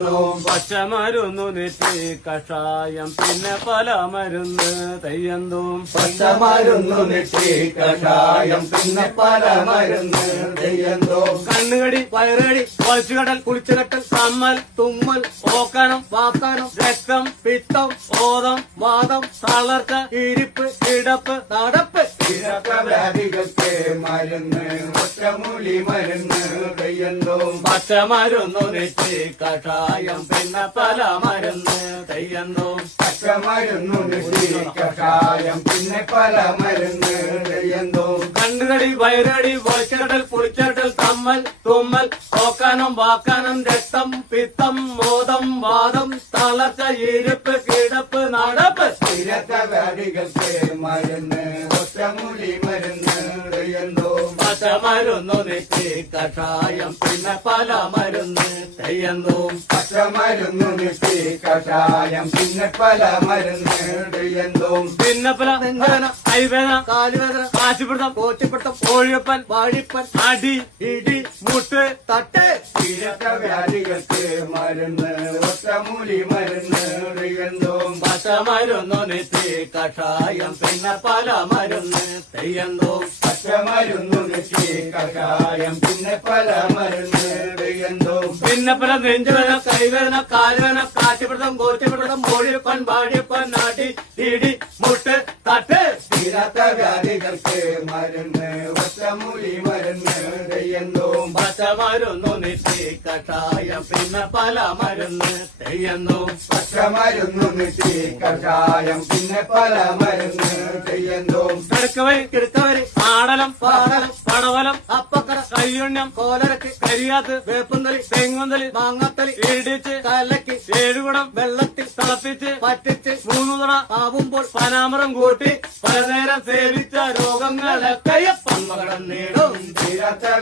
പച്ചമരുന്നു നെറ്റി കഷായം പിന്നെ പല മരുന്ന് തെയ്യന്തും. പച്ചമരുന്നു നെറ്റി കഷായം പിന്നെ പല മരുന്ന് തെയ്യന്തും. കണ്ണുകടി വയറുകടി വലിച്ചുകടൽ കുളിച്ചുകെട്ടൽ കമ്മൽ തുമ്മൽ ഓക്കണം വാക്കാനം രക്തം പിത്തം ഓതം വാദം തളർച്ച ഇരിപ്പ് കിടപ്പ് നടപ്പ് വ്യാധികൾക്ക് മരുന്ന് ഒറ്റമൂലി മരുന്ന് തെയ്യന്തും. പച്ചമരുന്നു നെറ്റി കഷായം പിന്നെ പല മരുന്ന് തെയ്യന്തും. പച്ചമരുന്നു നെറ്റി കഷായം പിന്നെ പല മരുന്ന് തെയ്യന്തും. കണ്ണുകടി വയറുകടി വലിച്ചുകടൽ കുളിച്ചുകെട്ടൽ കമ്മൽ തുമ്മൽ ഓക്കാനം വാക്കാനം രക്തം പിത്തം മോദം വാദം തളർച്ച ഇരിപ്പ് കിടപ്പ് നടപ്പ് വ്യാധികൾക്ക് മരുന്ന് ഒറ്റമൂലി മരുന്ന് തെയ്യന്തും. പച്ചമരുന്നു നെറ്റി കഷായം പിന്നെ പല മരുന്ന് തെയ്യന്തും. പച്ചമരുന്നു നെറ്റി കഷായം പിന്നെ പല മരുന്ന് തെയ്യന്തും. പിന്നെ പല നെഞ്ചവേദന കൈവേദന കാലുവേദന കാശിപ്പിടുത്തം കോച്ചിപ്പിടുത്തം കോഴിയപ്പൻ വാഴിപ്പൻ അടി ഇടി മുട്ട് തട്ട് വ്യാധികൾക്ക് മരുന്ന് ഒറ്റമൂലി മരുന്ന് തെയ്യന്തും. പച്ചമരുന്നു നെറ്റി കഷായം പിന്നെ പല മരുന്ന് തെയ്യന്തും. പച്ചമരുന്നു നെറ്റി കഷായം പിന്നെ പല മരുന്ന് തെയ്യന്തും. പിന്നെ പല നെഞ്ചുവേദന കൈവേദന കാലുവേദന കാശിപ്പിടുത്തം കോച്ചിപ്പിടുത്തം കോഴിയപ്പൻ വാഴിപ്പൻ അടി ഇടി മുട്ട് തട്ട് വ്യാധികൾക്ക് മരുന്ന് ഒറ്റമൂലി മരുന്ന് തെയ്യന്തും. പച്ചമരുന്നു നെറ്റി കഷായം പിന്നെ പല മരുന്ന് തെയ്യന്തും. പച്ചമരുന്നു നെറ്റി കഷായം പിന്നെ പല മരുന്ന് തെയ്യന്തും. കിടക്കവരി കിടക്കവരി ആടലം പാടലം പടവലം അപ്പക്കര കയ്യുണ്ണം കോലരക്ക് കരിയാത്ത് വേപ്പന്തലി തെങ്ങുന്തലി മാങ്ങാത്തലി ഇടിച്ച് കലക്കി ഏഴുകുടം വെള്ളത്തിൽ തിളപ്പിച്ച് പറ്റിച്ച് 3 തവണ ആവുമ്പോൾ പനാമരം കൂട്ടി പലനേരം സേവിച്ച രോഗങ്ങളൊക്കെ പന്മകടം നേടും.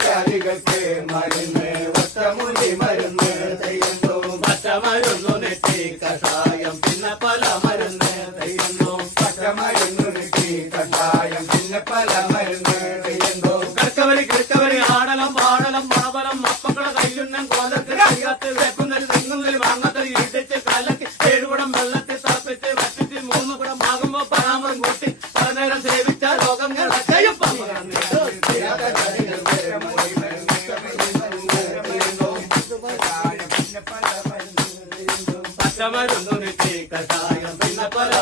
വ്യാധികൾക്ക് മരുന്ന് ഒറ്റമൂലി മരുന്ന് തെയ്യന്തും. പച്ചമരുന്നു നെറ്റി കഷായം പിന്നെ പല മരുന്ന് തെയ്യന്തും. പച്ചമരുന്നു നെറ്റി കഷായം പിന്നെ പല മരുന്ന് തെയ്യന്തും. കിടക്കവരി കിടക്കവരി ആടലം പാടലം പടവലം അപ്പക്കട കയ്യുണ്ണം കോലർക്ക് കരിയാത്ത് വേപ്പന്തലി തെങ്ങുന്തലി മാങ്ങാത്തലി ഇടിച്ച് കലക്കി ഏഴുകുടം വെള്ളത്തിൽ തിളപ്പിച്ച് വറ്റിച്ച് 3 കുടം ആകുമ്പോ പരാമരം കൂട്ടി പലനേരം സേവിച്ച രോഗങ്ങളൊക്കെ പന്മകടം നേടും. പച്ചമരുന്നു നെറ്റി കഷായം പിന്നെ പല